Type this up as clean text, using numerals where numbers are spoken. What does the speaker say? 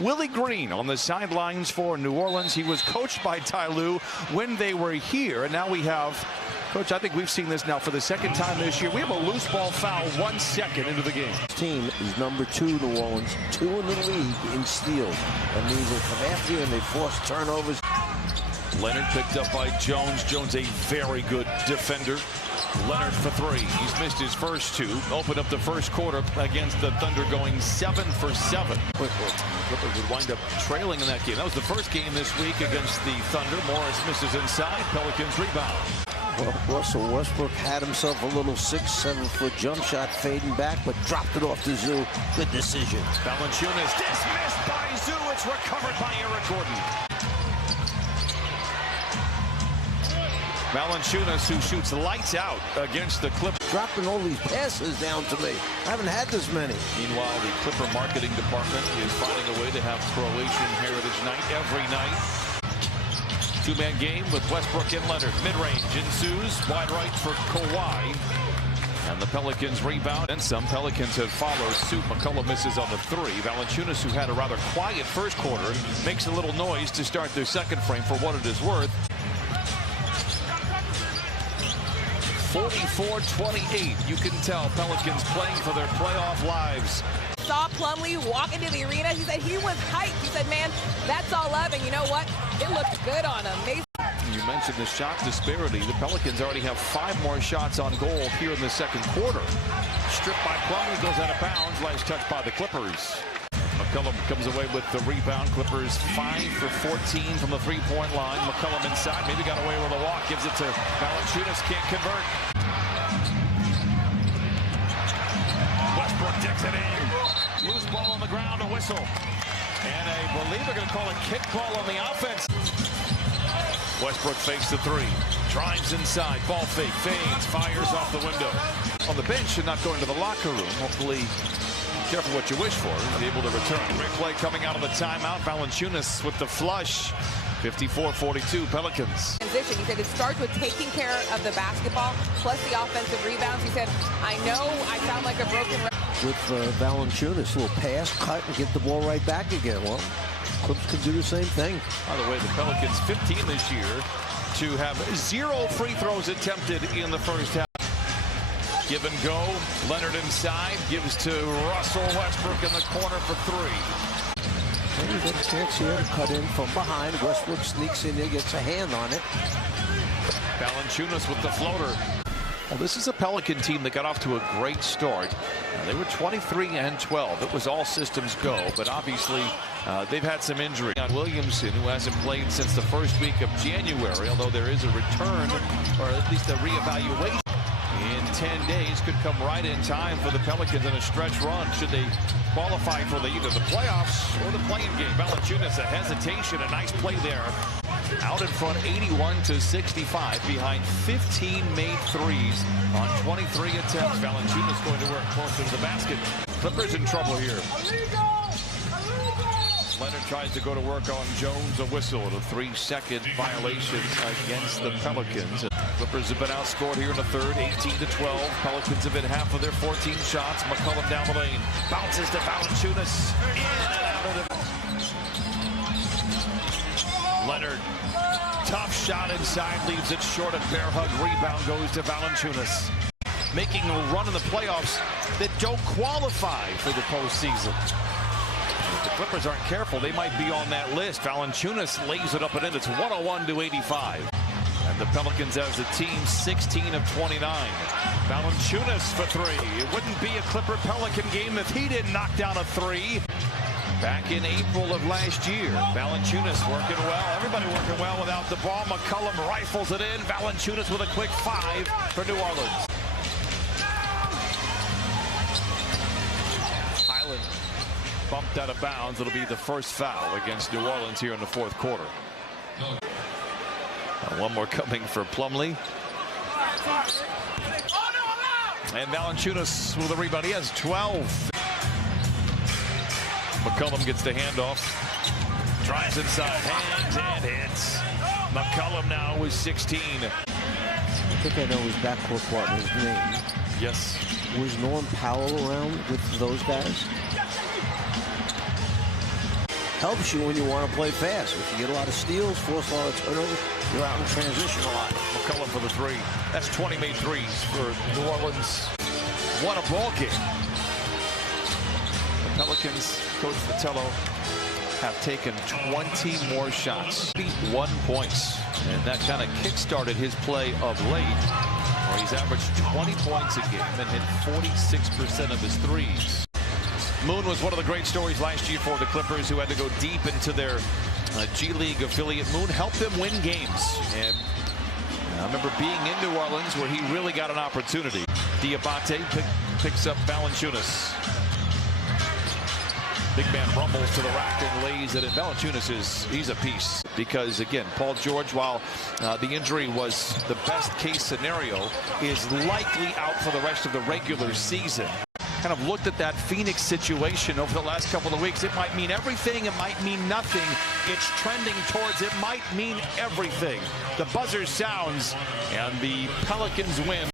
Willie Green on the sidelines for New Orleans. He was coached by Ty Lue when they were here. And now we have, Coach, I think we've seen this now for the second time this year. We have a loose ball foul 1 second into the game. This team is number 2, New Orleans, 2 in the league in steals. That means they come after you and they force turnovers. Leonard picked up by Jones. Jones, a very good defender. Leonard for 3. He's missed his first 2. Opened up the first quarter against the Thunder, going 7 for 7. Clippers would wind up trailing in that game. That was the first game this week against the Thunder. Morris misses inside. Pelicans rebound. Well, Russell Westbrook had himself a little 6-7 foot jump shot fading back, but dropped it off to Zoo. Good decision. Valanciunas dismissed by Zoo. It's recovered by Eric Gordon. Valanciunas, who shoots lights out against the Clippers. Dropping all these passes down to me. I haven't had this many. Meanwhile, the Clipper marketing department is finding a way to have Croatian Heritage Night every night. Two-man game with Westbrook and Leonard. Mid-range ensues. Wide right for Kawhi. And the Pelicans rebound. And some Pelicans have followed suit. McCullough misses on the 3. Valanciunas, who had a rather quiet first quarter, makes a little noise to start their second frame for what it is worth. 44-28. You can tell Pelicans playing for their playoff lives. Saw Plumlee walk into the arena. He said he was hyped. He said, man, that's all up. And you know what? It looked good on him. You mentioned the shot disparity. The Pelicans already have 5 more shots on goal here in the second quarter. Stripped by Plumlee, goes out of bounds. Last touch by the Clippers. McCollum comes away with the rebound. Clippers 5 for 14 from the three-point line. McCollum inside, maybe got away with a walk. Gives it to Valanciunas, can't convert. Westbrook digs it in. Loose ball on the ground, a whistle. And I believe they're going to call a kickball on the offense. Westbrook fakes the 3. Drives inside, ball fake, fades, fires off the window. On the bench and not going to the locker room. Hopefully, careful what you wish for. Be able to return. Great play coming out of the timeout. Valanciunas with the flush. 54-42 Pelicans. He said it starts with taking care of the basketball plus the offensive rebounds. He said, I know I sound like a broken record. With Valanciunas, a little pass, cut, and get the ball right back again. Well, Clips can do the same thing. By the way, the Pelicans 15 this year to have 0 free throws attempted in the first half. Give and go. Leonard inside. Gives to Russell Westbrook in the corner for 3. Well, you get a chance here to cut in from behind. Westbrook sneaks in there, gets a hand on it. Valanciunas with the floater. Well, this is a Pelican team that got off to a great start. They were 23-12. It was all systems go, but obviously they've had some injury. On Williamson, who hasn't played since the first week of January, although there is a return, or at least a reevaluation. In 10 days, could come right in time for the Pelicans in a stretch run should they qualify for either the playoffs or the play-in game. Valanciunas, a hesitation, a nice play there. Out in front, 81-65, behind 15 made threes on 23 attempts. Valanciunas going to work closer to the basket. Clippers in trouble here. Leonard tries to go to work on Jones, a whistle, and a 3-second violation against the Pelicans. Clippers have been outscored here in the third, 18-12. Pelicans have hit half of their 14 shots. McCollum down the lane, bounces to Valanciunas, in and out of the... Leonard, tough shot inside, leaves it short. A bear hug rebound goes to Valanciunas, making a run in the playoffs that don't qualify for the postseason. If the Clippers aren't careful, they might be on that list. Valanciunas lays it up and in. It's 101-85. And the Pelicans as a team, 16 of 29. Valanciunas for 3. It wouldn't be a Clipper-Pelican game if he didn't knock down a 3. Back in April of last year, Valanciunas working well. Everybody working well without the ball. McCollum rifles it in. Valanciunas with a quick 5 for New Orleans. Highland bumped out of bounds. It'll be the first foul against New Orleans here in the fourth quarter. One more coming for Plumlee. And Valanciunas with a rebound. He has 12. McCollum gets the handoff. Drives inside, hangs and hits. McCollum now with 16. I think I know his backcourt partner's name. Yes. Was Norm Powell around with those guys? helps you when you want to play fast. If you get a lot of steals, force a lot of turnovers, you're out in transition a lot. McCollum for the three. That's 20 made threes for New Orleans. What a ball game. The Pelicans, Coach Vitello, have taken 20 more shots, 1 points, and that kind of kick-started his play of late, where he's averaged 20 points a game and hit 46% of his threes. Moon was one of the great stories last year for the Clippers, who had to go deep into their G League affiliate. Moon helped them win games, and I remember being in New Orleans where he really got an opportunity. Diabate picks up Valanciunas. Big man rumbles to the rack and lays it in. Valanciunas he's a piece, because again, Paul George, while the injury was the best case scenario, is likely out for the rest of the regular season. Kind of looked at that Phoenix situation over the last couple of weeks. It might mean everything, it might mean nothing. It's trending towards it might mean everything. The buzzer sounds and the Pelicans win.